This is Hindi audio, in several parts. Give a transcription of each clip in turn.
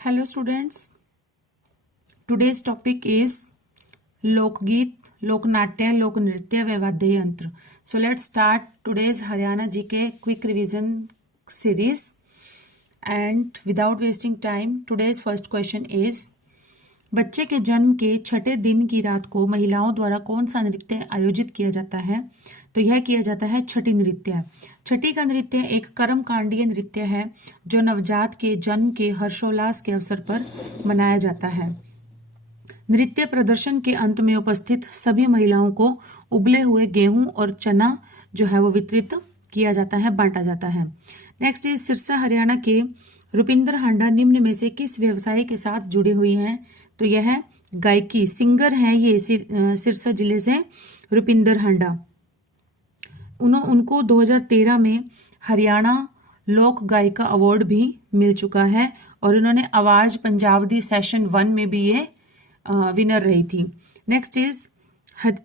Hello students, today's topic is Lokgeet, Loknatya, Loknritya व वाद्य यंत्र. So let's start today's Haryana GK quick revision series, and without wasting time, today's first question is बच्चे के जन्म के छठे दिन की रात को महिलाओं द्वारा कौन सा नृत्य आयोजित किया जाता है? तो यह किया जाता है छठी नृत्य. छठी का नृत्य एक कर्मकांडीय नृत्य है जो नवजात के जन्म के हर्षोल्लास के अवसर पर मनाया जाता है. नृत्य प्रदर्शन के अंत में उपस्थित सभी महिलाओं को उबले हुए गेहूं और चना जो है वो वितरित किया जाता है, बांटा जाता है. नेक्स्ट इज सिरसा हरियाणा के रुपिंदर हांडा निम्न में से किस व्यवसाय के साथ जुड़ी हुई हैं? तो यह है गायकी, सिंगर है ये सिरसा जिले से रुपिंदर हांडा. उनको 2013 में हरियाणा लोक गायिका अवार्ड भी मिल चुका है और उन्होंने आवाज पंजाबी सेशन 1 में भी ये विनर रही थी. नेक्स्ट इज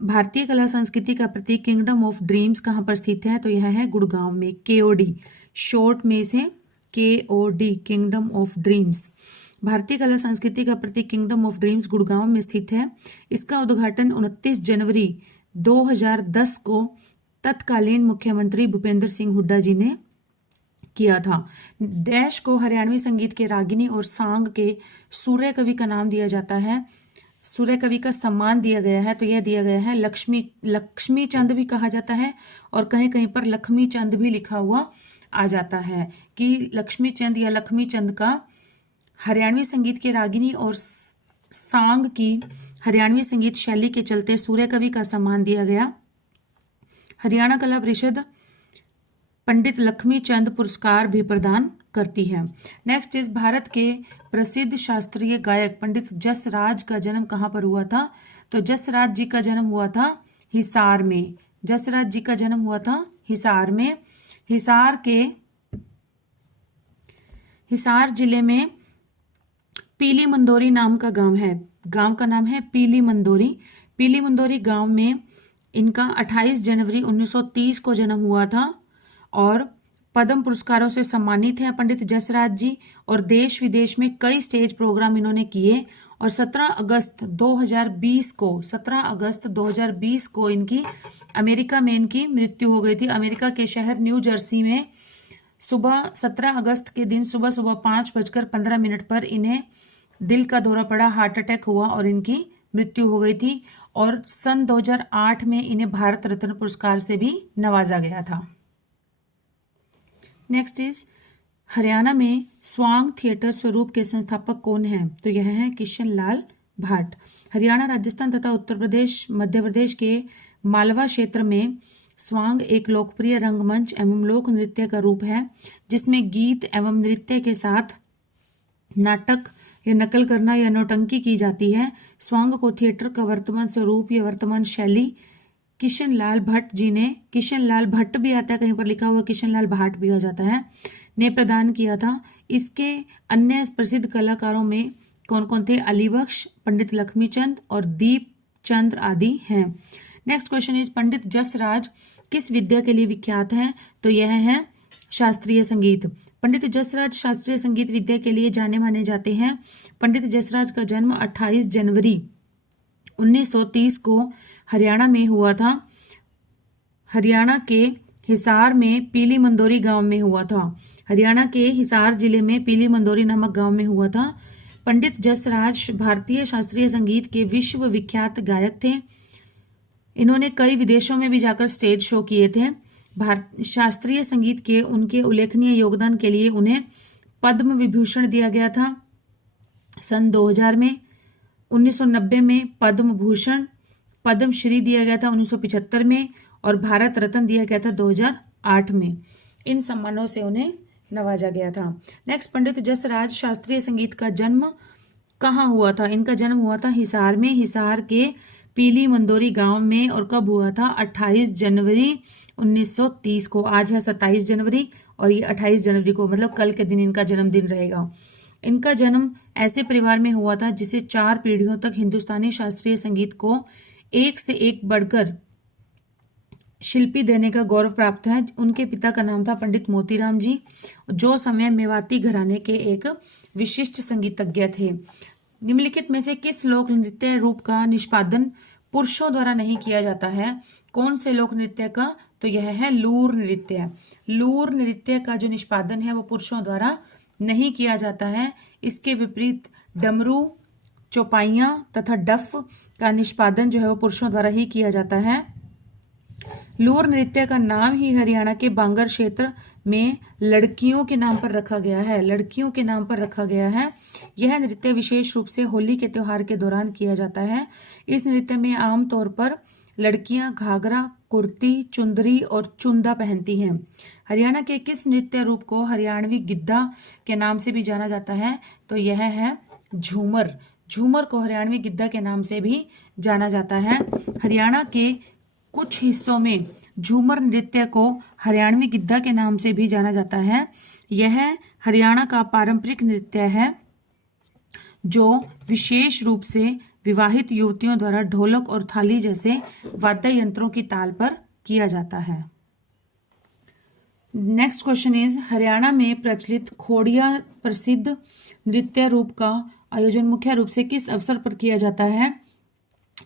भारतीय कला संस्कृति का प्रतीक किंगडम ऑफ ड्रीम्स कहाँ पर स्थित है? तो यह है गुड़गांव में. केओडी शॉर्ट में से केओडी, किंगडम ऑफ ड्रीम्स. भारतीय कला संस्कृति का प्रतीक किंगडम ऑफ ड्रीम्स गुड़गांव में स्थित है. इसका उद्घाटन 29 जनवरी 2010 को तत्कालीन मुख्यमंत्री भूपेंद्र सिंह हुड्डा जी ने किया था. डैश को हरियाणवी संगीत के रागिनी और सांग के सूर्य कवि का नाम दिया जाता है, सूर्य कवि का सम्मान दिया गया है. तो यह दिया गया है लक्ष्मी चंद भी कहा जाता है और कहीं कहीं पर लक्ष्मी चंद भी लिखा हुआ आ जाता है कि लक्ष्मी चंद या लक्ष्मी चंद का हरियाणवी संगीत के रागिनी और सांग की हरियाणवी संगीत शैली के चलते सूर्य कवि का सम्मान दिया गया. हरियाणा कला परिषद पंडित लक्ष्मी चंद पुरस्कार भी प्रदान करती है. नेक्स्ट इज भारत के प्रसिद्ध शास्त्रीय गायक पंडित जसराज का जन्म कहाँ पर हुआ था? तो जसराज जी का जन्म हुआ था हिसार में. जसराज जी का जन्म हुआ था हिसार में. हिसार जिले में पीली मंदोरी नाम का गांव है. गांव का नाम है पीली मंदोरी. पीली मंदोरी गांव में इनका 28 जनवरी 1930 को जन्म हुआ था और पद्म पुरस्कारों से सम्मानित हैं पंडित जसराज जी. और देश विदेश में कई स्टेज प्रोग्राम इन्होंने किए और 17 अगस्त 2020 को इनकी अमेरिका में इनकी मृत्यु हो गई थी. अमेरिका के शहर न्यू जर्सी में सुबह 17 अगस्त के दिन सुबह 5:15 पर इन्हें दिल का दौरा पड़ा, हार्ट अटैक हुआ और इनकी मृत्यु हो गई थी. और सन 2008 में इन्हें भारत रत्न पुरस्कार से भी नवाजा गया था. नेक्स्ट इज हरियाणा में स्वांग थिएटर स्वरूप के संस्थापक कौन हैं? तो यह है किशन लाल भाट. हरियाणा, राजस्थान तथा उत्तर प्रदेश, मध्य प्रदेश के मालवा क्षेत्र में स्वांग एक लोकप्रिय रंगमंच एवं लोक नृत्य का रूप है जिसमें गीत एवं नृत्य के साथ नाटक या नकल करना या नौटंकी की जाती है. स्वांग को थिएटर का वर्तमान स्वरूप या वर्तमान शैली किशन लाल भट्ट जी ने, किशन लाल भट्ट भी आता है, कहीं पर लिखा हुआ किशन लाल भाट भी आ जाता है, ने प्रदान किया था. इसके अन्य प्रसिद्ध कलाकारों में कौन कौन थे? अली बख्श, पंडित लक्ष्मी चंद और दीप चंद्र आदि हैं. Next question is Pandit Jasraj किस विद्या के लिए विख्यात हैं? तो यह है शास्त्रीय संगीत. पंडित जसराज शास्त्रीय संगीत विद्या के लिए जाने माने जाते हैं. पंडित जसराज का जन्म 28 जनवरी 1930 को हरियाणा में हुआ था. हरियाणा के हिसार में पीली मंदोरी गांव में हुआ था. हरियाणा के हिसार जिले में पीली मंदोरी नामक गांव में हुआ था. पंडित जसराज भारतीय शास्त्रीय संगीत के विश्व विख्यात गायक थे. इन्होंने कई विदेशों में भी जाकर स्टेज शो किए थे. शास्त्रीय संगीत के उनके उल्लेखनीय योगदान के लिए उन्हें पद्म विभूषण दिया गया था सन 2000 में. 1990 में पद्म भूषण, पद्म श्री दिया गया था 1975 में और भारत रत्न दिया गया था 2008 में. इन सम्मानों से उन्हें नवाजा गया था. नेक्स्ट, पंडित जसराज शास्त्रीय संगीत का जन्म कहाँ हुआ था? इनका जन्म हुआ था हिसार में, हिसार के पीली मंदोरी गांव में. और कब हुआ था? 28 जनवरी 1930 को. आज है 27 जनवरी और ये 28 जनवरी को, मतलब कल के दिन इनका जन्मदिन रहेगा. इनका जन्म ऐसे परिवार में हुआ था जिसे 4 पीढ़ियों तक हिंदुस्तानी शास्त्रीय संगीत को एक से एक बढ़कर शिल्पी देने का गौरव प्राप्त है। उनके पिता का नाम था पंडित मोतीराम जी, जो समय मेवाती घराने के एक विशिष्ट संगीतज्ञ थे। निम्नलिखित में से किस लोक नृत्य रूप का निष्पादन पुरुषों द्वारा नहीं किया जाता है? कौन से लोक नृत्य का? तो यह है लूर नृत्य। लूर नृत्य का जो निष्पादन है वो पुरुषों द्वारा नहीं किया जाता है। इसके विपरीत डमरू, चौपाइयां तथा डफ का निष्पादन जो है वो पुरुषों द्वारा ही किया जाता है। लूर नृत्य का नाम ही हरियाणा के बांगर क्षेत्र में लड़कियों के नाम पर रखा गया है। लड़कियों के नाम पर रखा गया है। यह नृत्य विशेष रूप से होली के त्योहार के दौरान किया जाता है। इस नृत्य में आमतौर पर लड़कियां घाघरा, कुर्ती, चुंदरी और चुंदा पहनती हैं। हरियाणा के किस नृत्य रूप को हरियाणवी गिद्धा के नाम से भी जाना जाता है? तो यह है झूमर। झूमर को हरियाणवी गिद्धा के नाम से भी जाना जाता है। हरियाणा के कुछ हिस्सों में झूमर नृत्य को हरियाणवी गिद्धा के नाम से भी जाना जाता है। यह हरियाणा का पारंपरिक नृत्य है जो विशेष रूप से विवाहित युवतियों द्वारा ढोलक और थाली जैसे वाद्य यंत्रों की ताल पर किया जाता है। नेक्स्ट क्वेश्चन इज, हरियाणा में प्रचलित खोड़िया प्रसिद्ध नृत्य रूप का आयोजन मुख्य रूप से किस अवसर पर किया जाता है?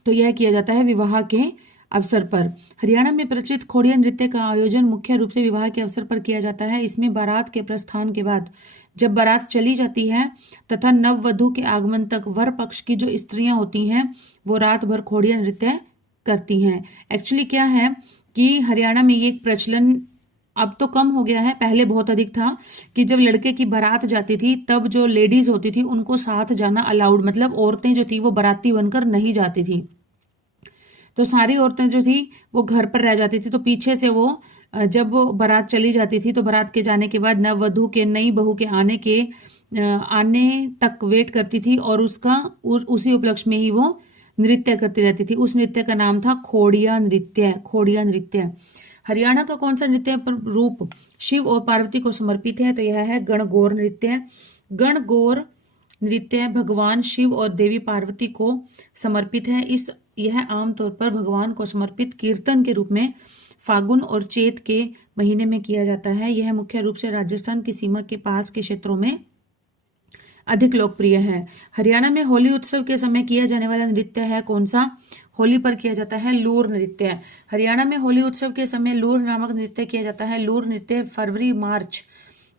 तो यह किया जाता है विवाह के अवसर पर। हरियाणा में प्रचलित खोड़िया नृत्य का आयोजन मुख्य रूप से विवाह के अवसर पर किया जाता है। इसमें बारात के प्रस्थान के बाद जब बारात चली जाती है तथा नववधु के आगमन तक वर पक्ष की जो स्त्रियां होती हैं वो रात भर खोड़िया नृत्य करती हैं। एक्चुअली क्या है कि हरियाणा में ये एक प्रचलन अब तो कम हो गया है, पहले बहुत अधिक था कि जब लड़के की बारात जाती थी तब जो लेडीज होती थी उनको साथ जाना अलाउड, मतलब औरतें जो थी वो बाराती बनकर नहीं जाती थी। तो सारी औरतें जो थी वो घर पर रह जाती थी। तो पीछे से वो जब बारात चली जाती थी तो बारात के जाने के बाद नववधु के, नई बहू के आने तक वेट करती थी और उसी उपलक्ष्य में ही वो नृत्य करती रहती थी। उस नृत्य का नाम था खोड़िया नृत्य। खोड़िया नृत्य। हरियाणा का कौन सा नृत्य रूप शिव और पार्वती को समर्पित है? तो यह है गणगौर नृत्य। गणगौर नृत्य भगवान शिव और देवी पार्वती को समर्पित है। यह आमतौर पर भगवान को समर्पित कीर्तन के रूप में फागुन और चैत के महीने में किया जाता है। यह मुख्य रूप से राजस्थान की सीमा के पास के क्षेत्रों में अधिक लोकप्रिय है। हरियाणा में होली उत्सव के समय किया जाने वाला नृत्य है कौन सा? होली पर किया जाता है लूर नृत्य। हरियाणा में होली उत्सव के समय लूर नामक नृत्य किया जाता है। लूर नृत्य फरवरी मार्च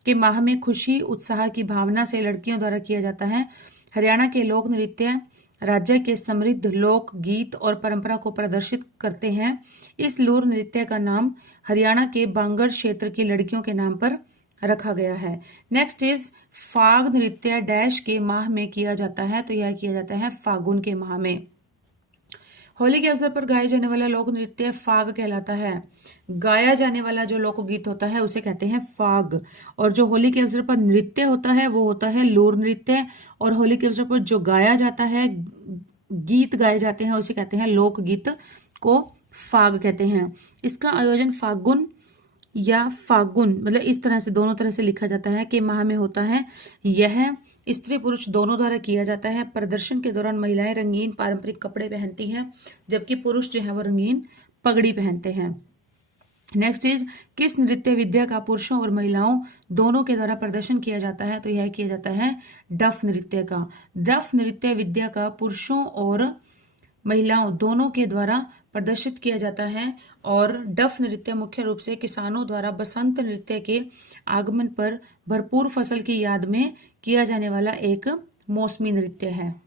के माह में खुशी उत्साह की भावना से लड़कियों द्वारा किया जाता है। हरियाणा के लोक नृत्य राज्य के समृद्ध लोक गीत और परंपरा को प्रदर्शित करते हैं। इस लूर नृत्य का नाम हरियाणा के बांगर क्षेत्र की लड़कियों के नाम पर रखा गया है। नेक्स्ट इज, फाग नृत्य डैश के माह में किया जाता है? तो यह किया जाता है फागुन के माह में। होली के अवसर पर गाया जाने वाला लोक नृत्य फाग कहलाता है। गाया जाने वाला जो लोकगीत होता है उसे कहते हैं फाग, और जो होली के अवसर पर नृत्य होता है वो होता है लूर नृत्य। और होली के अवसर पर जो गाया जाता है, गीत गाए जाते हैं, उसे कहते हैं लोकगीत को फाग कहते हैं। इसका आयोजन फागुन या फागुन, मतलब इस तरह से दोनों तरह से लिखा जाता है कि माह में होता है। यह स्त्री पुरुष दोनों द्वारा किया जाता है। प्रदर्शन के दौरान महिलाएं रंगीन पारंपरिक कपड़े पहनती हैं जबकि पुरुष जो है वो रंगीन पगड़ी पहनते हैं। नेक्स्ट इज, किस नृत्य विद्या का पुरुषों और महिलाओं दोनों के द्वारा प्रदर्शन किया जाता है? तो यह किया जाता है डफ नृत्य का। डफ नृत्य विद्या का पुरुषों और महिलाओं दोनों के द्वारा प्रदर्शित किया जाता है। और डफ नृत्य मुख्य रूप से किसानों द्वारा बसंत नृत्य के आगमन पर भरपूर फसल की याद में किया जाने वाला एक मौसमी नृत्य है।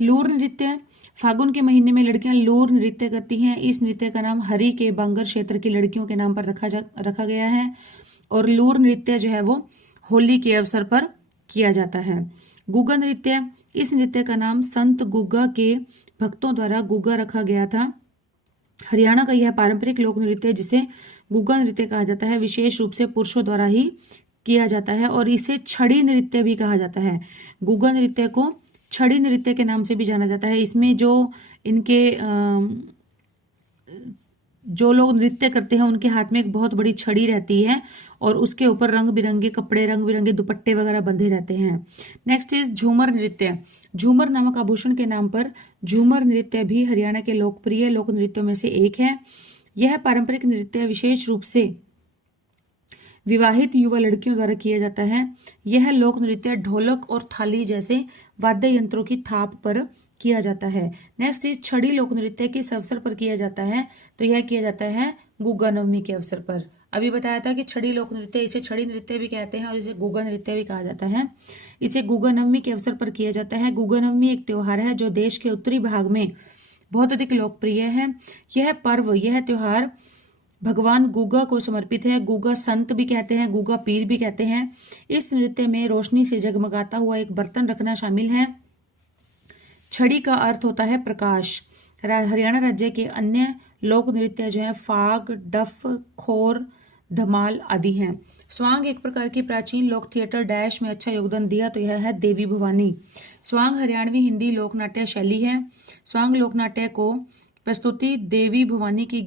लूर नृत्य, फागुन के महीने में लड़कियां लूर नृत्य करती हैं। इस नृत्य का नाम हरी के बांगर क्षेत्र की लड़कियों के नाम पर रखा गया है। और लूर नृत्य जो है वो होली के अवसर पर किया जाता है। गुग्गा नृत्य, इस नृत्य का नाम संत गुग्गा के भक्तों द्वारा गुग्गा रखा गया था। हरियाणा का यह पारंपरिक लोक नृत्य जिसे गुग्गा नृत्य कहा जाता है विशेष रूप से पुरुषों द्वारा ही किया जाता है और इसे छड़ी नृत्य भी कहा जाता है। गुग्गा नृत्य को छड़ी नृत्य के नाम से भी जाना जाता है। इसमें जो लोग नृत्य करते हैं उनके हाथ में एक बहुत बड़ी छड़ी रहती है और उसके ऊपर रंग बिरंगे कपड़े, रंग बिरंगे दुपट्टे वगैरह बंधे रहते हैं। नेक्स्ट इज झूमर नृत्य। झूमर नामक आभूषण के नाम पर झूमर नृत्य भी हरियाणा के लोकप्रिय लोक नृत्यों में से एक है। यह पारंपरिक नृत्य विशेष रूप से विवाहित युवा लड़कियों द्वारा किया जाता है। यह लोक नृत्य ढोलक और थाली जैसे वाद्य यंत्रों की थाप पर किया जाता है। नेक्स्ट इज छड़ी लोक नृत्य किस अवसर पर किया जाता है? तो यह किया जाता है गुग्गा नवमी के अवसर पर। अभी बताया था कि छड़ी लोक नृत्य, इसे छड़ी नृत्य भी कहते हैं और इसे गुग्गा नृत्य भी कहा जाता है। इसे गुग्गा नवमी के अवसर पर किया जाता है। गुग्गा नवमी एक त्योहार है जो देश के उत्तरी भाग में बहुत अधिक लोकप्रिय है। यह त्योहार भगवान गुग्गा को समर्पित है। गुग्गा संत भी कहते हैं, गुग्गा पीर भी कहते हैं। इस नृत्य में रोशनी से जगमगाता हुआ एक बर्तन रखना शामिल है। छड़ी का अर्थ होता है प्रकाश। हरियाणा राज्य के अन्य लोक नृत्य जो है फाग, डफ, खोर, धमाल आदि हैं। स्वांग एक प्रकार की प्राचीन लोक थिएटर डैश में अच्छा योगदान दिया तो यह है देवी भवानी। स्वांग हरियाणवी हिंदी लोक नाट्य शैली है। स्वांग लोक नाट्य को प्रस्तुति देवी भवानी के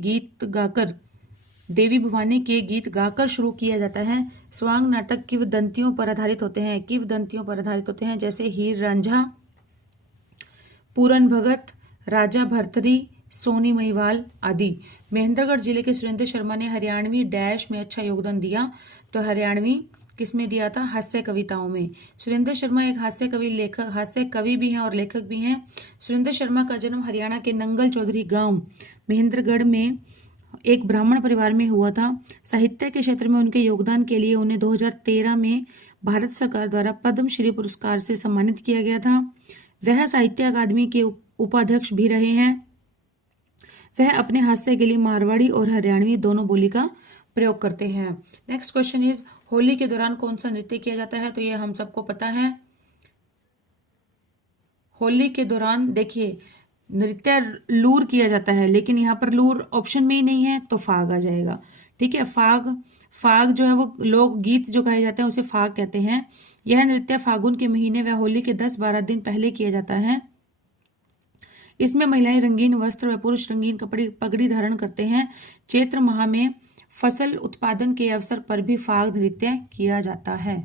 गीत गाकर शुरू किया जाता है। स्वांग नाटक किंवदंतियों पर आधारित होते हैं जैसे हीर रांझा, पूरन भगत, राजा भरथरी, सोनी महिवाल आदि। महेंद्रगढ़ जिले के सुरेंद्र शर्मा ने हरियाणवी डैश में अच्छा योगदान दिया तो हरियाणवी किसमें दिया था? हास्य कविताओं में। सुरेंद्र शर्मा एक हास्य कवि भी हैं और लेखक भी हैं। सुरेंद्र शर्मा का जन्म हरियाणा के नंगल चौधरी गांव महेंद्रगढ़ में एक ब्राह्मण परिवार में हुआ था। साहित्य के क्षेत्र में उनके योगदान के लिए उन्हें 2013 में भारत सरकार द्वारा पद्मश्री पुरस्कार से सम्मानित किया गया था। वह साहित्य अकादमी के उपाध्यक्ष भी रहे हैं। वह अपने हास्य के लिए मारवाड़ी और हरियाणवी दोनों बोली का प्रयोग करते हैं। नेक्स्ट क्वेश्चन इज होली के दौरान कौन सा नृत्य किया जाता है? तो यह हम सबको पता है। होली के दौरान देखिए नृत्य लूर किया जाता है, लेकिन यहाँ पर लूर ऑप्शन में ही नहीं है तो फाग आ जाएगा। ठीक है, फाग जो है वो लोक गीत जो गाए जाते हैं उसे फाग कहते हैं। यह नृत्य फागुन के महीने व होली के 10-12 दिन पहले किया जाता है। इसमें महिलाएं रंगीन वस्त्र व पुरुष रंगीन पगड़ी धारण करते हैं। चैत्र माह में फसल उत्पादन के अवसर पर भी फाग नृत्य किया जाता है।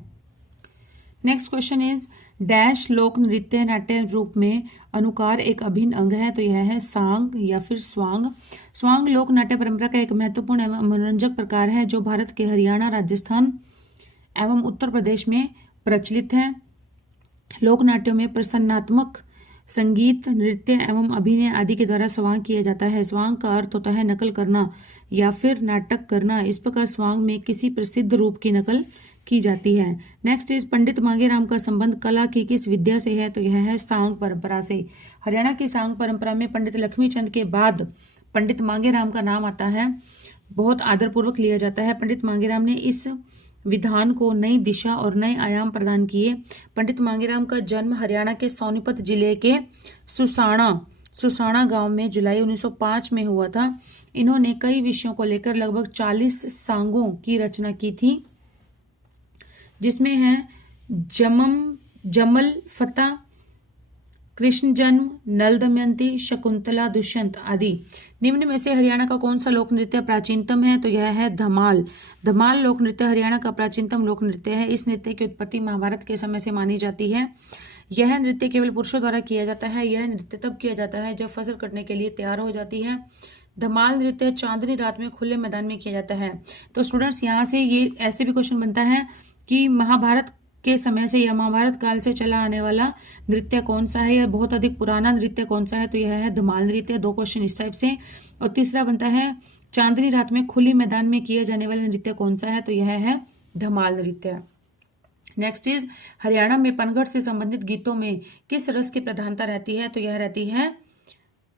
नेक्स्ट क्वेश्चन इज डैश लोक नृत्य नाट्य रूप में अनुकार एक अभिन्न अंग है तो यह है सांग या फिर स्वांग। स्वांग लोक नाट्य परंपरा का एक महत्वपूर्ण एवं मनोरंजक प्रकार है जो भारत के हरियाणा, राजस्थान एवं उत्तर प्रदेश में प्रचलित है। लोक नाट्यों में प्रसन्नात्मक संगीत, नृत्य एवं अभिनय आदि के द्वारा स्वांग किया जाता है। स्वांग का अर्थ होता है नकल करना या फिर नाटक करना। इस प्रकार स्वांग में किसी प्रसिद्ध रूप की नकल की जाती है। नेक्स्ट इज पंडित मांगेराम का संबंध कला की किस विद्या से है? तो यह है सांग परंपरा से। हरियाणा की सांग परंपरा में पंडित लक्ष्मीचंद के बाद पंडित मांगेराम का नाम आता है, बहुत आदरपूर्वक लिया जाता है। पंडित मांगेराम ने इस विधान को नई दिशा और नए आयाम प्रदान किए। पंडित मांगेराम का जन्म हरियाणा के सोनीपत जिले के सुसाना गांव में जुलाई 1905 में हुआ था। इन्होंने कई विषयों को लेकर लगभग 40 सांगों की रचना की थी, जिसमें है जमल फतह, कृष्ण जन्म, नल दमयंती, शकुंतला, दुष्यंत आदि। निम्न में से हरियाणा का कौन सा लोक नृत्य प्राचीनतम है? तो यह है धमाल। धमाल लोक नृत्य हरियाणा का प्राचीनतम लोक नृत्य है। इस नृत्य की उत्पत्ति महाभारत के समय से मानी जाती है। यह नृत्य केवल पुरुषों द्वारा किया जाता है। यह नृत्य तब किया जाता है जब फसल कटने के लिए तैयार हो जाती है। धमाल नृत्य चांदनी रात में खुले मैदान में किया जाता है। तो स्टूडेंट्स यहाँ से ये ऐसे भी क्वेश्चन बनता है कि महाभारत के समय से या महाभारत काल से चला आने वाला नृत्य कौन सा है या बहुत अधिक पुराना नृत्य कौन सा है? तो यह है धमाल नृत्य। 2 क्वेश्चन इस टाइप से। और तीसरा बनता है चांदनी रात में खुली मैदान में किया जाने वाला नृत्य कौन सा है? तो यह है धमाल नृत्य। नेक्स्ट इज हरियाणा में पनघट से संबंधित गीतों में किस रस की प्रधानता रहती है? तो यह रहती है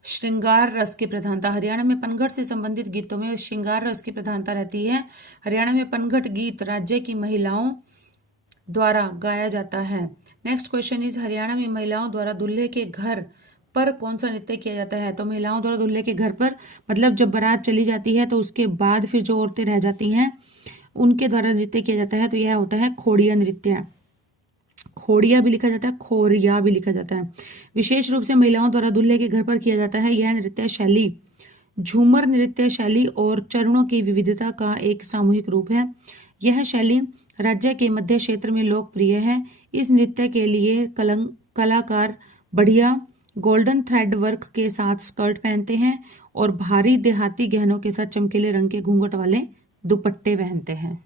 श्रृंगार रस की प्रधानता। हरियाणा में पनघट से संबंधित गीतों में श्रृंगार रस की प्रधानता रहती है। हरियाणा में पनघट गीत राज्य की महिलाओं द्वारा गाया जाता है। नेक्स्ट क्वेश्चन इज हरियाणा में महिलाओं द्वारा दूल्हे के घर पर कौन सा नृत्य किया जाता है? तो महिलाओं द्वारा दूल्हे के घर पर मतलब जब बारात चली जाती है तो उसके बाद फिर जो औरतें रह जाती हैं उनके द्वारा नृत्य किया जाता है। तो यह होता है खोड़िया नृत्य। खोड़िया भी लिखा जाता है, खोरिया भी लिखा जाता है। विशेष रूप से महिलाओं द्वारा दूल्हे के घर पर किया जाता है। यह नृत्य शैली झूमर नृत्य शैली और चरणों की विविधता का एक सामूहिक रूप है। यह शैली राज्य के मध्य क्षेत्र में लोकप्रिय है। इस नृत्य के लिए कलाकार बढ़िया गोल्डन थ्रेड वर्क के साथ स्कर्ट पहनते हैं और भारी देहाती गहनों के साथ चमकीले रंग के घूंघट वाले दुपट्टे पहनते हैं।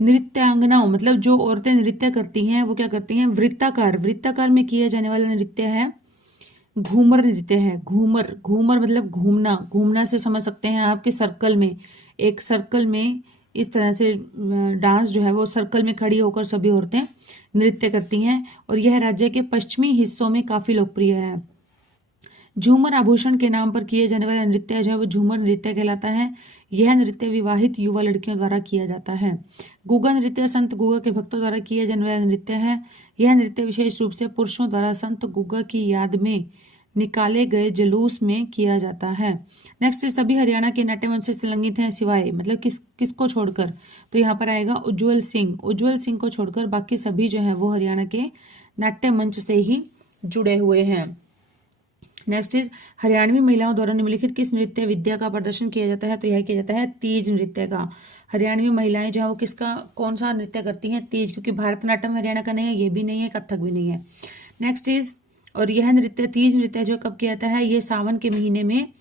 नृत्यांगनाओं मतलब जो औरतें नृत्य करती हैं वो क्या करती हैं, वृत्ताकार, वृत्ताकार में किया जाने वाला नृत्य है घूमर नृत्य है। घूमर, घूमर मतलब घूमना, घूमना से समझ सकते हैं आपके सर्कल में, एक सर्कल में इस तरह से डांस जो है वो सर्कल में खड़ी होकर सभी औरतें नृत्य करती हैं और यह राज्य के पश्चिमी हिस्सों में काफी लोकप्रिय है। झूमर आभूषण के नाम पर किए जाने वाला नृत्य जो है वो झूमर नृत्य कहलाता है। यह नृत्य विवाहित युवा लड़कियों द्वारा किया जाता है। गुगा नृत्य संत गुगा के भक्तों द्वारा किया जाने वाला नृत्य है। यह नृत्य विशेष रूप से पुरुषों द्वारा संत गुगा की याद में निकाले गए जुलूस में किया जाता है। नेक्स्ट सभी हरियाणा के नाट्य मंच से संलग्नित हैं सिवाय मतलब किसको छोड़कर, तो यहाँ पर आएगा उज्जवल सिंह। उज्जवल सिंह को छोड़कर बाकी सभी जो है वो हरियाणा के नाट्य मंच से ही जुड़े हुए हैं। नेक्स्ट हरियाणवी महिलाओं द्वारा निम्नलिखित किस नृत्य विद्या का प्रदर्शन किया जाता है, तो यह किया जाता है तीज नृत्य का। हरियाणवी महिलाएं जो है वो किसका कौन सा नृत्य करती हैं, तीज, क्योंकि भारतनाट्यम हरियाणा का नहीं है, ये भी नहीं है, कथक भी नहीं है। नेक्स्ट और यह नृत्य तीज नृत्य जो कब किया जाता है, ये सावन के महीने में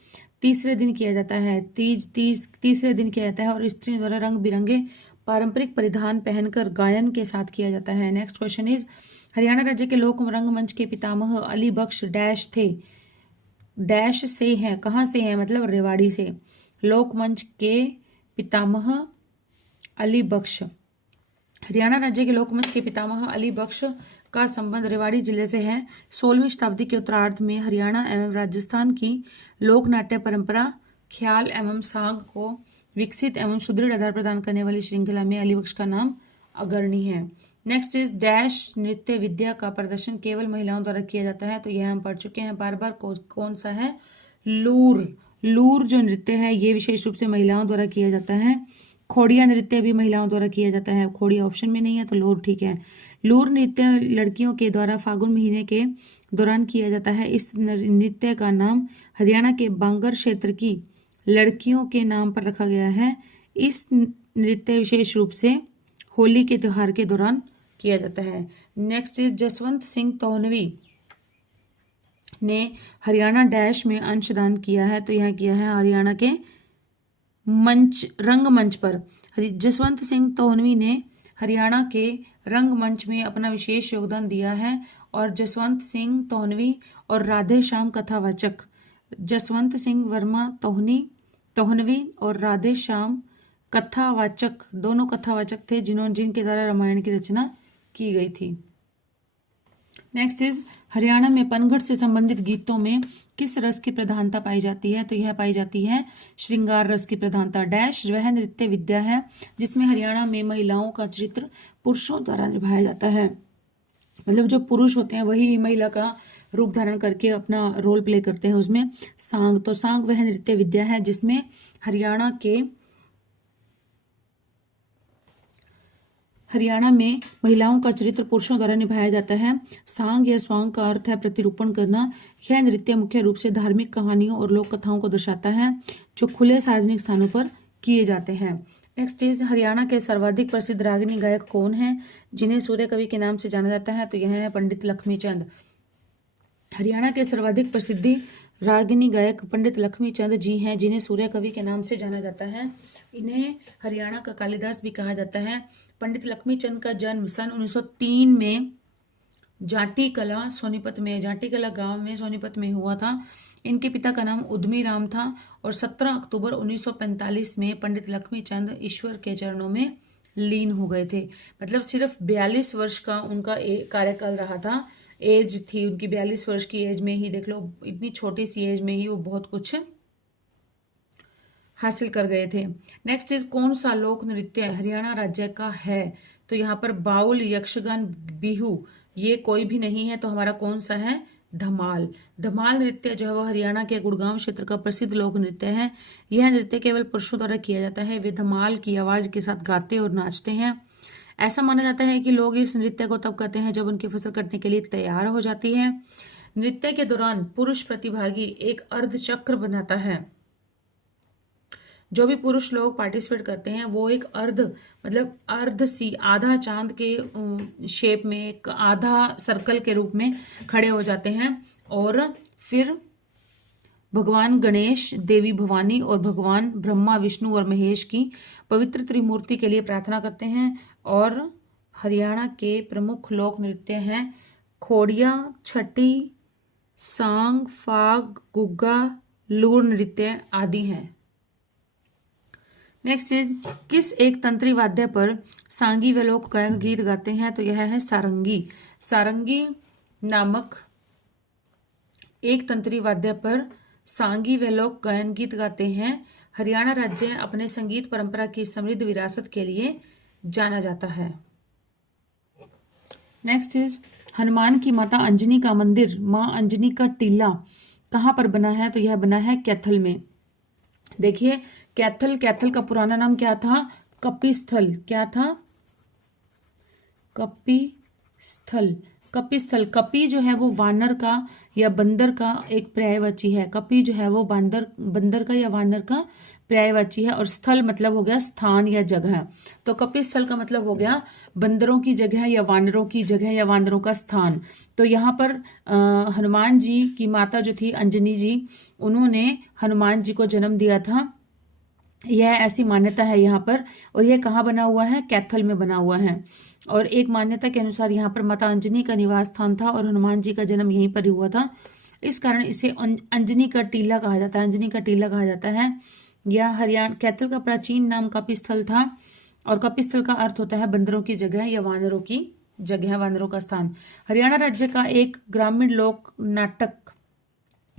तीसरे दिन किया जाता है। तीसरे दिन किया जाता है और स्त्रियों द्वारा रंग बिरंगे पारंपरिक परिधान पहनकर गायन के साथ किया जाता है। नेक्स्ट क्वेश्चन हरियाणा राज्य के लोक रंगमंच के पितामह अली बख्श डैश थे, डैश से हैं, कहाँ से हैं मतलब रेवाड़ी से। लोकमंच के पितामह अली बख्श, हरियाणा राज्य के लोकमंच के पितामह अली बख्श का संबंध रेवाड़ी जिले से है। 16वीं शताब्दी के उत्तरार्ध में हरियाणा एवं राजस्थान की लोक नाट्य परंपरा ख्याल एवं सांग को विकसित एवं सुदृढ़ आधार प्रदान करने वाली श्रृंखला में अली बख्श का नाम अग्रणी है। नेक्स्ट डैश नृत्य विद्या का प्रदर्शन केवल महिलाओं द्वारा किया जाता है, तो यह हम पढ़ चुके हैं बार बार। कौन सा है, लूर। लूर जो नृत्य है ये विशेष रूप से महिलाओं द्वारा किया जाता है। खोड़िया नृत्य भी महिलाओं द्वारा किया जाता है, खोड़िया ऑप्शन में नहीं है तो लूर ठीक है। लूर नृत्य लड़कियों के द्वारा फागुन महीने के दौरान किया जाता है। इस नृत्य का नाम हरियाणा के बांगर क्षेत्र की लड़कियों के नाम पर रखा गया है। इस नृत्य विशेष रूप से होली के त्योहार के दौरान किया जाता है। नेक्स्ट जसवंत सिंह तोहनवी ने हरियाणा डैश में अंशदान किया है, तो यह किया है हरियाणा के रंगमंच पर। जसवंत सिंह तोहनवी ने हरियाणा के रंगमंच में अपना विशेष योगदान दिया है और जसवंत सिंह तोहनवी और राधे श्याम कथावाचक, जसवंत सिंह वर्मा तोहनवी और राधे श्याम कथावाचक, दोनों कथावाचक थे जिनके द्वारा रामायण की रचना की गई थी। नेक्स्ट हरियाणा में पनघट से संबंधित गीतों में किस रस की प्रधानता पाई जाती है, तो यह पाई जाती है श्रृंगार रस की प्रधानता। डैश वह नृत्य विद्या है जिसमें हरियाणा में महिलाओं का चरित्र पुरुषों द्वारा निभाया जाता है, मतलब जो पुरुष होते हैं वही महिला का रूप धारण करके अपना रोल प्ले करते हैं उसमें। सांग, तो सांग वह नृत्य विद्या है जिसमें हरियाणा में महिलाओं का चरित्र पुरुषों द्वारा निभाया जाता है। सांग या स्वांग का अर्थ है प्रतिरूपण करना। यह नृत्य मुख्य रूप से धार्मिक कहानियों और लोक कथाओं को दर्शाता है जो खुले सार्वजनिक स्थानों पर किए जाते हैं। नेक्स्ट हरियाणा के सर्वाधिक प्रसिद्ध रागिनी गायक कौन हैं जिन्हें सूर्य कवि के नाम से जाना जाता है, तो यह है पंडित लक्ष्मीचंद। हरियाणा के सर्वाधिक प्रसिद्ध रागिनी गायक पंडित लक्ष्मीचंद जी हैं जिन्हें सूर्य कवि के नाम से जाना जाता है। इन्हें हरियाणा का कालिदास भी कहा जाता है। पंडित लक्ष्मीचंद का जन्म सन 1903 में जाटी कला गांव में सोनीपत में हुआ था। इनके पिता का नाम उद्यमी राम था और 17 अक्टूबर 1945 में पंडित लक्ष्मीचंद ईश्वर के चरणों में लीन हो गए थे। मतलब सिर्फ 42 वर्ष का उनका कार्यकाल रहा था, एज थी उनकी 42 वर्ष की एज में ही, देख लो इतनी छोटी सी एज में ही वो बहुत कुछ हासिल कर गए थे। नेक्स्ट कौन सा लोक नृत्य हरियाणा राज्य का है, तो यहाँ पर बाउल, यक्षगान, बिहू ये कोई भी नहीं है, तो हमारा कौन सा है, धमाल। धमाल नृत्य जो है वो हरियाणा के गुड़गांव क्षेत्र का प्रसिद्ध लोक नृत्य है। यह नृत्य केवल पुरुषों द्वारा किया जाता है। वे धमाल की आवाज के साथ गाते और नाचते हैं। ऐसा माना जाता है कि लोग इस नृत्य को तब करते हैं जब उनकी फसल कटने के लिए तैयार हो जाती है। नृत्य के दौरान पुरुष प्रतिभागी एक अर्ध चक्र बनाता है। जो भी पुरुष लोग पार्टिसिपेट करते हैं वो एक आधा चांद के शेप में, एक आधा सर्कल के रूप में खड़े हो जाते हैं और फिर भगवान गणेश, देवी भवानी और भगवान ब्रह्मा, विष्णु और महेश की पवित्र त्रिमूर्ति के लिए प्रार्थना करते हैं। और हरियाणा के प्रमुख लोक नृत्य हैं खोड़िया, छठी, सांग, फाग, गुग्गा, लूर नृत्य आदि हैं। नेक्स्ट चीज, किस एक तंत्री वाद्य पर सांगी व लोक गायक गीत गाते हैं? तो यह है सारंगी। सारंगी नामक एक तंत्री वाद्य पर सांगी व लोक गायन गीत गाते हैं। हरियाणा राज्य अपने संगीत परंपरा की समृद्ध विरासत के लिए जाना जाता है। नेक्स्ट इज, हनुमान की माता अंजनी का मंदिर, मां अंजनी का टीला कहाँ पर बना है? तो यह बना है कैथल में। देखिए, कैथल का पुराना नाम क्या था? कपिस्थल। क्या था? कपिस्थल। कपि जो है वो वानर का या बंदर का एक पर्यायवाची है। कपि जो है वो बंदर का या वानर का पर्यायवाची है। और स्थल मतलब हो गया स्थान या जगह। तो कपिस्थल का मतलब हो गया बंदरों की जगह या वानरों की जगह या वानरों का स्थान। तो यहाँ पर हनुमान जी की माता जो थी अंजनी जी, उन्होंने हनुमान जी को जन्म दिया था। यह ऐसी मान्यता है यहाँ पर। और यह कहाँ बना हुआ है? कैथल में बना हुआ है। और एक मान्यता के अनुसार यहाँ पर माता अंजनी का निवास स्थान था और हनुमान जी का जन्म यहीं पर ही हुआ था। इस कारण इसे अंजनी का टीला कहा जाता है। अंजनी का टीला कहा जाता है। यह हरियाणा कैथल का प्राचीन नाम कपिस्थल था। और कपिस्थल का अर्थ होता है बंदरों की जगह या वानरों की जगह, वानरों का स्थान। हरियाणा राज्य का एक ग्रामीण लोक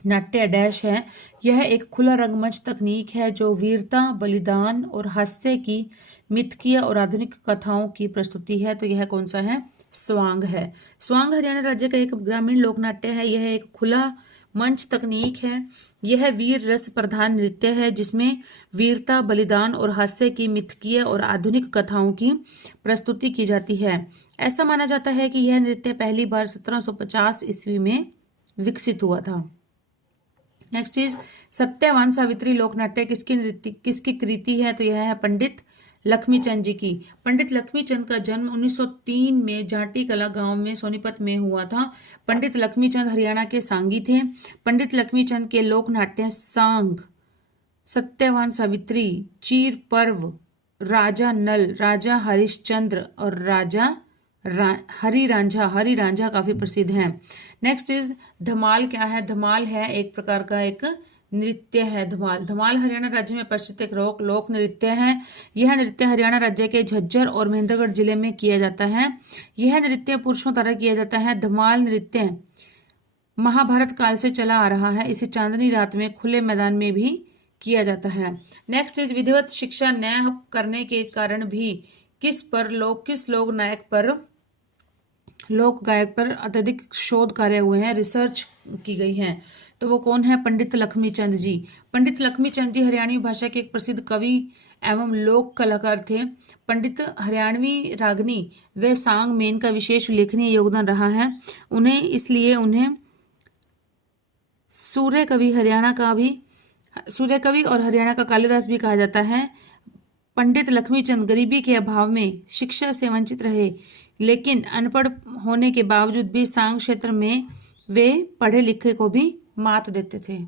नाट्य डैश है। यह एक खुला रंगमंच तकनीक है जो वीरता, बलिदान और हास्य की मिथकीय और आधुनिक कथाओं की प्रस्तुति है। तो यह कौन सा है? स्वांग है। स्वांग हरियाणा राज्य का एक ग्रामीण लोक नाट्य है। यह एक खुला मंच तकनीक है। यह वीर रस प्रधान नृत्य है जिसमें वीरता, बलिदान और हास्य की मिथकीय और आधुनिक कथाओं की प्रस्तुति की जाती है। ऐसा माना जाता है कि यह नृत्य पहली बार 1750 ईस्वी में विकसित हुआ था। नेक्स्ट इज, सत्यवान सावित्री लोकनाट्य किसकी कृति है? तो यह है पंडित लक्ष्मीचंद जी की। पंडित लक्ष्मीचंद का जन्म 1903 में जाटी कला गांव में सोनीपत में हुआ था। पंडित लक्ष्मीचंद हरियाणा के सांगी थे। पंडित लक्ष्मीचंद के लोक नाट्य सांग, सत्यवान सावित्री, चीर पर्व, राजा नल, राजा हरिश्चंद्र और राजा हरी रांझा काफी प्रसिद्ध हैं। नेक्स्ट इज, धमाल क्या है? धमाल है एक प्रकार का एक नृत्य है। धमाल हरियाणा राज्य में प्रसिद्ध एक लोक नृत्य है। यह नृत्य हरियाणा राज्य के झज्जर और महेंद्रगढ़ जिले में किया जाता है। यह नृत्य पुरुषों द्वारा किया जाता है। धमाल नृत्य महाभारत काल से चला आ रहा है। इसे चांदनी रात में खुले मैदान में भी किया जाता है। नेक्स्ट इज, विधिवत शिक्षा न करने के कारण भी किस लोक गायक पर अत्यधिक शोध कार्य हुए हैं, रिसर्च की गई है। तो वो कौन है? पंडित लक्ष्मीचंद जी। पंडित लक्ष्मीचंद जी हरियाणवी भाषा के एक प्रसिद्ध कवि एवं लोक कलाकार थे। पंडित हरियाणवी रागनी व सांग मेन का विशेष उल्लेखनीय योगदान रहा है। उन्हें सूर्य कवि और हरियाणा का कालिदास भी कहा जाता है। पंडित लक्ष्मीचंद गरीबी के अभाव में शिक्षा से वंचित रहे, लेकिन अनपढ़ होने के बावजूद भी सांग क्षेत्र में वे पढ़े लिखे को भी मात देते थे।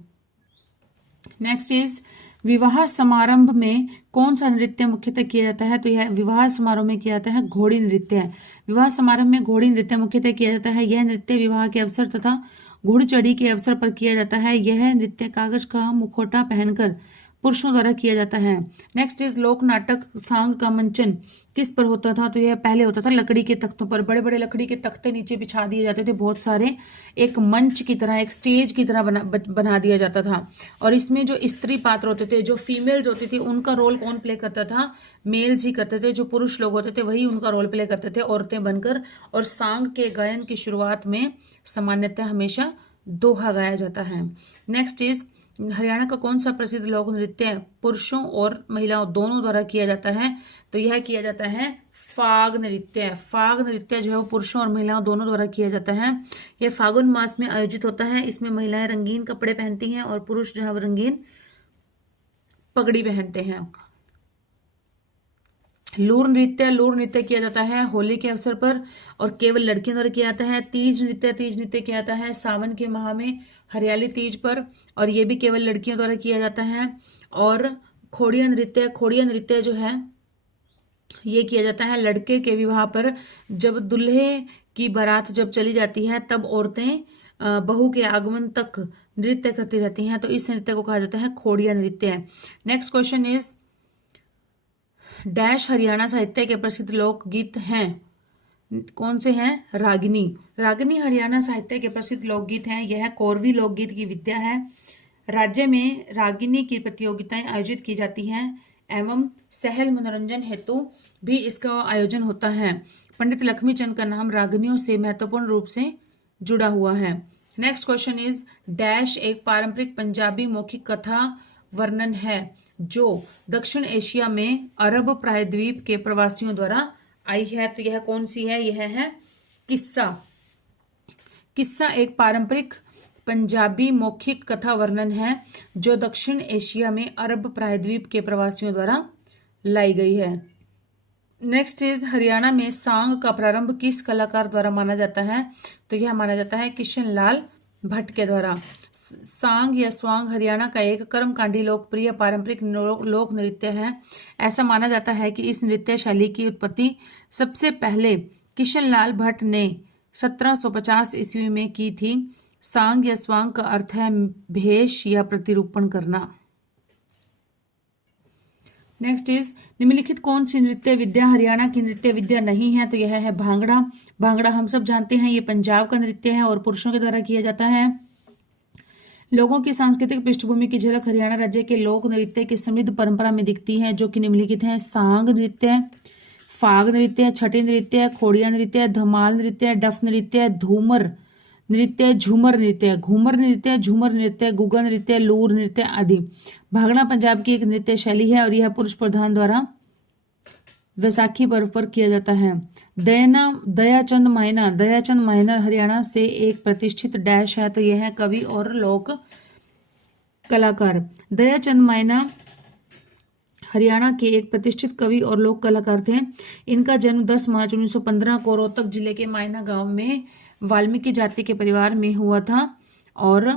नेक्स्ट इज, विवाह समारंभ में कौन सा नृत्य मुख्यतः किया जाता है? तो यह विवाह समारोह में किया जाता है घोड़ी नृत्य। विवाह समारंभ में घोड़ी नृत्य मुख्यतः किया जाता है। यह नृत्य विवाह के अवसर तथा घोड़चढ़ी के अवसर पर किया जाता है। यह नृत्य कागज का मुखौटा पहनकर पुरुषों द्वारा किया जाता है। नेक्स्ट इज, लोक नाटक सांग का मंचन किस पर होता था? तो यह पहले होता था लकड़ी के तख्तों पर। बड़े बड़े लकड़ी के तख्ते नीचे बिछा दिए जाते थे बहुत सारे, एक मंच की तरह, एक स्टेज की तरह बना दिया जाता था। और इसमें जो स्त्री पात्र होते थे, जो फीमेल्स होती थी, उनका रोल कौन प्ले करता था? मेल्स ही करते थे। जो पुरुष लोग होते थे वही उनका रोल प्ले करते थे, औरतें बनकर। और सांग के गायन की शुरुआत में सामान्यतः हमेशा दोहा गाया जाता है। नेक्स्ट इज, हरियाणा का कौन सा प्रसिद्ध लोक नृत्य पुरुषों और महिलाओं दोनों द्वारा किया जाता है? तो यह किया जाता है फाग नृत्य। फाग नृत्य जो है वो पुरुषों और महिलाओं दोनों द्वारा किया जाता है। यह फागुन मास में आयोजित होता है। इसमें महिलाएं रंगीन कपड़े पहनती हैं और पुरुष जो है वो रंगीन पगड़ी पहनते हैं। लूर नृत्य किया जाता है होली के अवसर पर और केवल लड़कियों द्वारा किया जाता है। तीज नृत्य किया जाता है सावन के माह में हरियाली तीज पर और ये भी केवल लड़कियों द्वारा किया जाता है। और खोड़िया नृत्य जो है ये किया जाता है लड़के के विवाह पर। जब दूल्हे की बारात जब चली जाती है तब औरतें बहू के आगमन तक नृत्य करती रहती हैं, तो इस नृत्य को कहा जाता है खोड़िया नृत्य। Next question is dash Haryana साहित्य के प्रसिद्ध लोकगीत हैं। कौन से हैं? रागिनी हरियाणा साहित्य के प्रसिद्ध लोकगीत हैं। यह कोरवी लोकगीत की विद्या है। राज्य में रागिनी की प्रतियोगिताएं आयोजित की जाती हैं एवं सहल मनोरंजन हेतु भी इसका आयोजन होता है। पंडित लक्ष्मीचंद का नाम रागिनियों से महत्वपूर्ण रूप से जुड़ा हुआ है। नेक्स्ट क्वेश्चन इज डैश एक पारंपरिक पंजाबी मौखिक कथा वर्णन है जो दक्षिण एशिया में अरब प्रायद्वीप के प्रवासियों द्वारा आई है। तो यह कौन सी है? यह है किस्सा एक पारंपरिक पंजाबी मौखिक कथा वर्णन है जो दक्षिण एशिया में अरब प्रायद्वीप के प्रवासियों द्वारा लाई गई है। नेक्स्ट इज हरियाणा में सांग का प्रारंभ किस कलाकार द्वारा माना जाता है? तो यह माना जाता है किशन लाल भट्ट के द्वारा। सांग या स्वांग हरियाणा का एक कर्मकांडी लोकप्रिय पारंपरिक लोक नृत्य है। ऐसा माना जाता है कि इस नृत्य शैली की उत्पत्ति सबसे पहले किशन लाल भट्ट ने 1750 ईस्वी में की थी। सांग या स्वांग का अर्थ है भेष या प्रतिरूपण करना। नेक्स्ट इज निम्नलिखित कौन सी नृत्य विद्या हरियाणा की नृत्य विद्या नहीं है? तो यह है भांगड़ा हम सब जानते हैं ये पंजाब का नृत्य है और पुरुषों के द्वारा किया जाता है। लोगों की सांस्कृतिक पृष्ठभूमि की झलक हरियाणा राज्य के लोक नृत्य की समृद्ध परंपरा में दिखती है जो कि निम्नलिखित है। सांग नृत्य, फाग नृत्य, छठी नृत्य, खोड़िया नृत्य, धमाल नृत्य, डफ नृत्य, झूमर नृत्य, गुग्गा नृत्य, लूर नृत्य आदि। भांगड़ा पंजाब की एक नृत्य शैली है और यह पुरुष प्रधान द्वारा वैसाखी पर्व पर किया जाता है। दयाचंद माइना हरियाणा से एक प्रतिष्ठित डैश है। तो यह है कवि और लोक कलाकार। दयाचंद माइना हरियाणा के एक प्रतिष्ठित कवि और लोक कलाकार थे। इनका जन्म 10 मार्च 1915 को रोहतक जिले के माइना गांव में वाल्मीकि जाति के परिवार में हुआ था और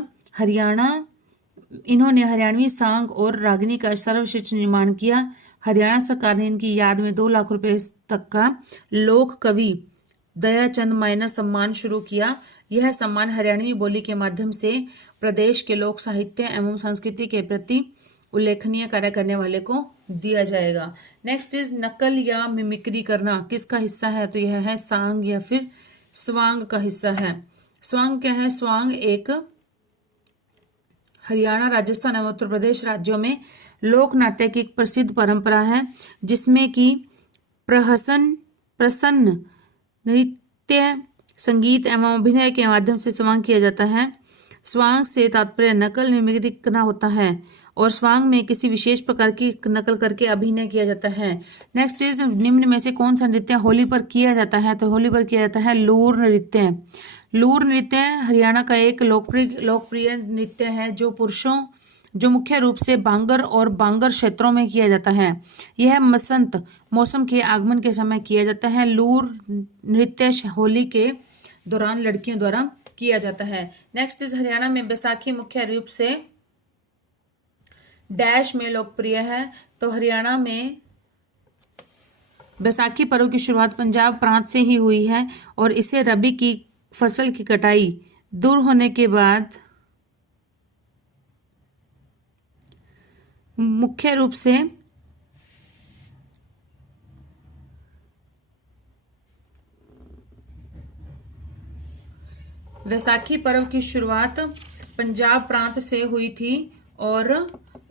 इन्होंने हरियाणवी सांग और रागिनी का सर्वश्रेष्ठ निर्माण किया। हरियाणा सरकार ने इनकी याद में 2 लाख रुपए तक का लोक कवि दयाचंद माइना सम्मान शुरू किया। यह सम्मान हरियाणवी बोली के माध्यम से प्रदेश के लोक साहित्य एवं संस्कृति के प्रति उल्लेखनीय कार्य करने वाले को दिया जाएगा। नेक्स्ट इज नकल या मिमिक्री करना किसका हिस्सा है? तो यह है सांग या फिर स्वांग का हिस्सा है। स्वांग क्या है? स्वांग एक हरियाणा, राजस्थान एवं उत्तर प्रदेश राज्यों में लोक नाट्य की एक प्रसिद्ध परंपरा है जिसमें कि प्रसन्न नृत्य, संगीत एवं अभिनय के माध्यम से स्वांग किया जाता है। स्वांग से तात्पर्य नकल मिमिक्री करना होता है और स्वांग में किसी विशेष प्रकार की नकल करके अभिनय किया जाता है। नेक्स्ट इज निम्न में से कौन सा नृत्य होली पर किया जाता है? तो होली पर किया जाता है लूर नृत्य। लूर नृत्य हरियाणा का एक लोकप्रिय नृत्य है जो मुख्य रूप से बांगर और बांगर क्षेत्रों में किया जाता है। यह बसंत मौसम के आगमन के समय किया जाता है। लूर नृत्य होली के दौरान लड़कियों द्वारा किया जाता है। नेक्स्ट इज हरियाणा में बैसाखी मुख्य रूप से डैश में लोकप्रिय है। तो हरियाणा में बैसाखी पर्व की शुरुआत पंजाब प्रांत से ही हुई है और इसे रबी की फसल की कटाई दूर होने के बाद मुख्य रूप से वैसाखी पर्व की शुरुआत पंजाब प्रांत से हुई थी और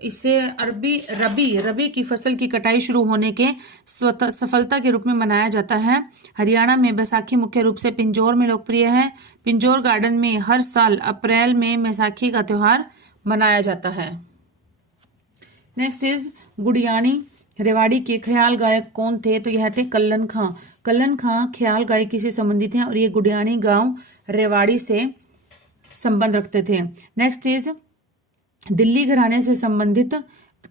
इसे रबी की फसल की कटाई शुरू होने के सफलता के रूप में मनाया जाता है। हरियाणा में बैसाखी मुख्य रूप से पिंजौर में लोकप्रिय है। पिंजौर गार्डन में हर साल अप्रैल में बैसाखी का त्योहार मनाया जाता है। नेक्स्ट इज गुडियानी रेवाड़ी के ख्याल गायक कौन थे? तो यह थे कल्लन खां ख्याल गायकी से संबंधित हैं और ये गुडियानी गांव रेवाड़ी से संबंध रखते थे। नेक्स्ट इज दिल्ली घराने से संबंधित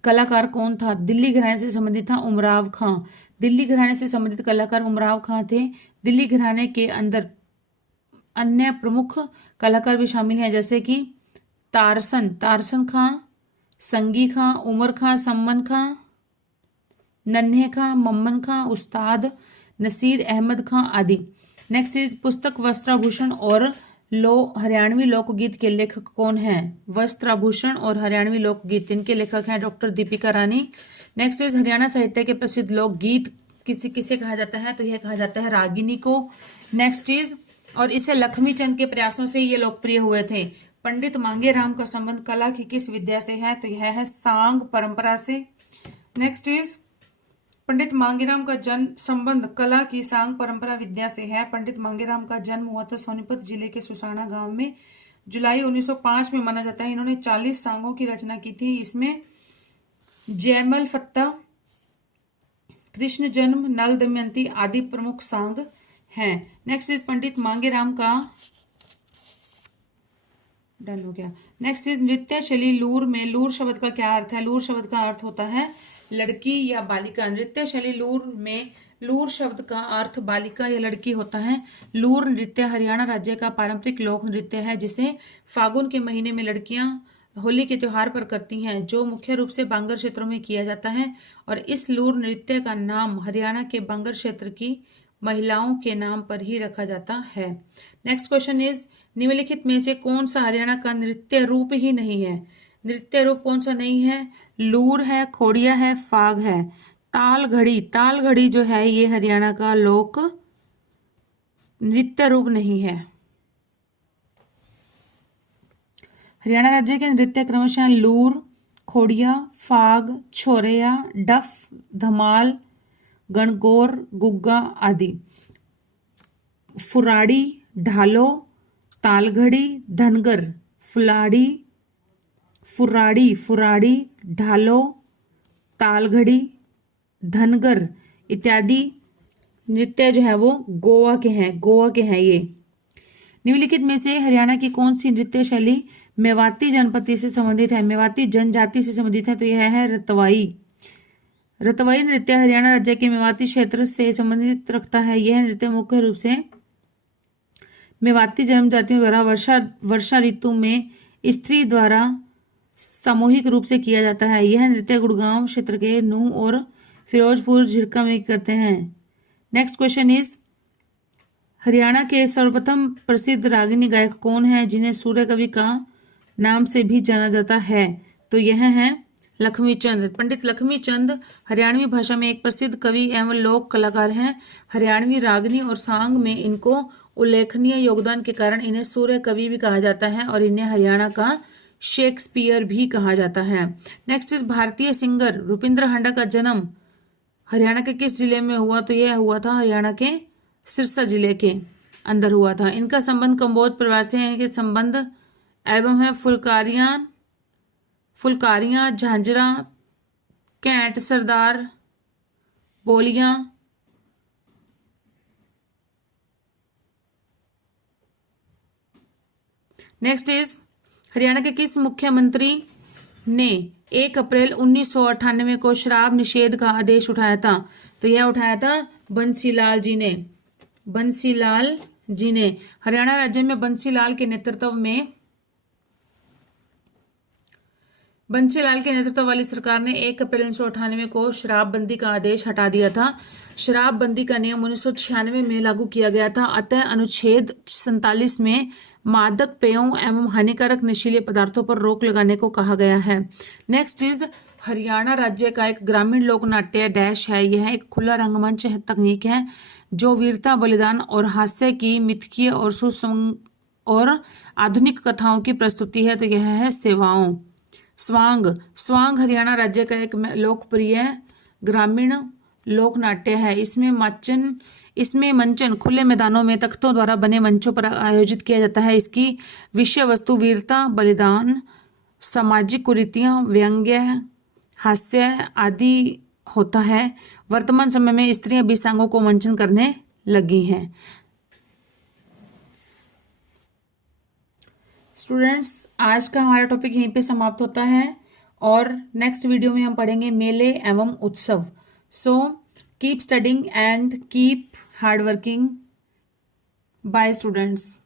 कलाकार कौन था? दिल्ली घराने से संबंधित था उमराव खां। दिल्ली घराने से संबंधित कलाकार उमराव खां थे। दिल्ली घराने के अंदर अन्य प्रमुख कलाकार भी शामिल हैं, जैसे कि तारसन खां, संगी खां, उमर खां, सम्मन खां, नन्हे खां, मम्मन खां, उस्ताद नसीर अहमद खां आदि। नेक्स्ट इज पुस्तक वस्त्राभूषण और हरियाणवी लोकगीत के लेखक कौन हैं? वस्त्राभूषण और हरियाणवी लोकगीत, इनके लेखक हैं doctor Deepika Rani. Next is Haryana साहित्य के प्रसिद्ध लोकगीत किसे कहा जाता है? तो यह कहा जाता है रागिनी को। नेक्स्ट इज, और इसे लक्ष्मी चंद के प्रयासों से ये लोकप्रिय हुए थे। पंडित मांगेराम का संबंध कला की किस विद्या से है? तो यह है सांग परंपरा से। नेक्स्ट इज, पंडित मांगेराम का जन्म संबंध कला की सांग परंपरा विद्या से है। पंडित मांगेराम का जन्म हुआ था सोनीपत जिले के सुसाना गांव में जुलाई 1905 में माना जाता है। इन्होंने 40 सांगों की रचना की थी। इसमें जयमल फत्ता, कृष्ण जन्म, नल दमयंती आदि प्रमुख सांग हैं। नेक्स्ट इज, पंडित मांगेराम का डन हो गया। नेक्स्ट इज, नृत्य शैली लूर में लूर शब्द का क्या अर्थ है? लूर शब्द का अर्थ होता है लड़की या बालिका। नृत्य शैली लूर में लूर शब्द का अर्थ बालिका या लड़की होता है। लूर नृत्य हरियाणा राज्य का पारंपरिक लोक नृत्य है, जिसे फागुन के महीने में लड़कियां होली के त्योहार पर करती हैं, जो मुख्य रूप से बांगर क्षेत्रों में किया जाता है। और इस लूर नृत्य का नाम हरियाणा के बांगर क्षेत्र की महिलाओं के नाम पर ही रखा जाता है। नेक्स्ट क्वेश्चन इज, निम्नलिखित में से कौन सा हरियाणा का नृत्य रूप ही नहीं है? नृत्य रूप कौन सा नहीं है? लूर है, खोड़िया है, फाग है। ताल घड़ी जो है ये हरियाणा का लोक नृत्य रूप नहीं है। हरियाणा राज्य के नृत्य क्रमशः लूर, खोड़िया, फाग, छोरिया, डफ, धमाल, गणगौर, गुग्गा आदि। फुराड़ी, ढालो, तालघड़ी, धनगर, फुराड़ी, ढालो, तालघड़ी, धनगर इत्यादि नृत्य जो है वो गोवा के हैं ये। निम्नलिखित में से हरियाणा की कौन सी नृत्य शैली मेवाती जनपद से संबंधित है? मेवाती जनजाति से संबंधित है, तो यह है रतवाई। रतवाई नृत्य हरियाणा राज्य के मेवाती क्षेत्र से संबंधित रखता है। यह नृत्य मुख्य रूप से मेवाती जनजातियों द्वारा वर्षा ऋतु में स्त्री द्वारा सामूहिक रूप से किया जाता है। यह नृत्य गुड़गांव क्षेत्र के नूह और फिरोजपुर झिरका में करते हैं। नेक्स्ट क्वेश्चन इज, हरियाणा के सर्वप्रथम प्रसिद्ध रागिनी गायक कौन है, जिन्हें सूर्य कवि का नाम से भी जाना जाता है? तो यह है लक्ष्मी चंद। पंडित लक्ष्मी चंद हरियाणवी भाषा में एक प्रसिद्ध कवि एवं लोक कलाकार हैं। हरियाणवी रागनी और सांग में इनको उल्लेखनीय योगदान के कारण इन्हें सूर्य कवि भी कहा जाता है और इन्हें हरियाणा का शेक्सपियर भी कहा जाता है। नेक्स्ट इज, भारतीय सिंगर रुपिंदर हंडा का जन्म हरियाणा के किस जिले में हुआ? तो यह हुआ था हरियाणा के सिरसा जिले के अंदर हुआ था। इनका संबंध कंबोज परिवार से है। इनके संबंध एल्बम है फुलकारियां, झांझरा, कैंट, सरदार, बोलियां। नेक्स्ट इज, हरियाणा के किस मुख्यमंत्री ने 1 अप्रैल 1998 को शराब निषेध का आदेश उठाया था? तो यह उठाया था बंसीलाल जी ने। हरियाणा राज्य में बंसीलाल के नेतृत्व वाली सरकार ने 1 अप्रैल 1998 को शराबबंदी का आदेश हटा दिया था। शराबबंदी का नियम 1996 में लागू किया गया था। अतः अनुच्छेद 47 में मादक पेयों एवं हानिकारक नशीले पदार्थों पर रोक लगाने को कहा गया है। नेक्स्ट इज, हरियाणा राज्य का एक ग्रामीण लोक नाट्य डैश है। यह एक खुला रंगमंच तकनीक है जो वीरता, बलिदान और हास्य की मिथकीय और आधुनिक कथाओं की प्रस्तुति है। तो यह है स्वांग हरियाणा राज्य का एक लोकप्रिय ग्रामीण लोक नाट्य है। इसमें मंचन खुले मैदानों में तख्तों द्वारा बने मंचों पर आयोजित किया जाता है। इसकी विषय वस्तु वीरता, बलिदान, सामाजिक कुरीतियां, व्यंग्य, हास्य आदि होता है। वर्तमान समय में स्त्रियां भी सांगों को मंचन करने लगी हैं। स्टूडेंट्स, आज का हमारा टॉपिक यहीं पे समाप्त होता है और नेक्स्ट वीडियो में हम पढ़ेंगे मेले एवं उत्सव। So keep studying and keep hard working. Bye students.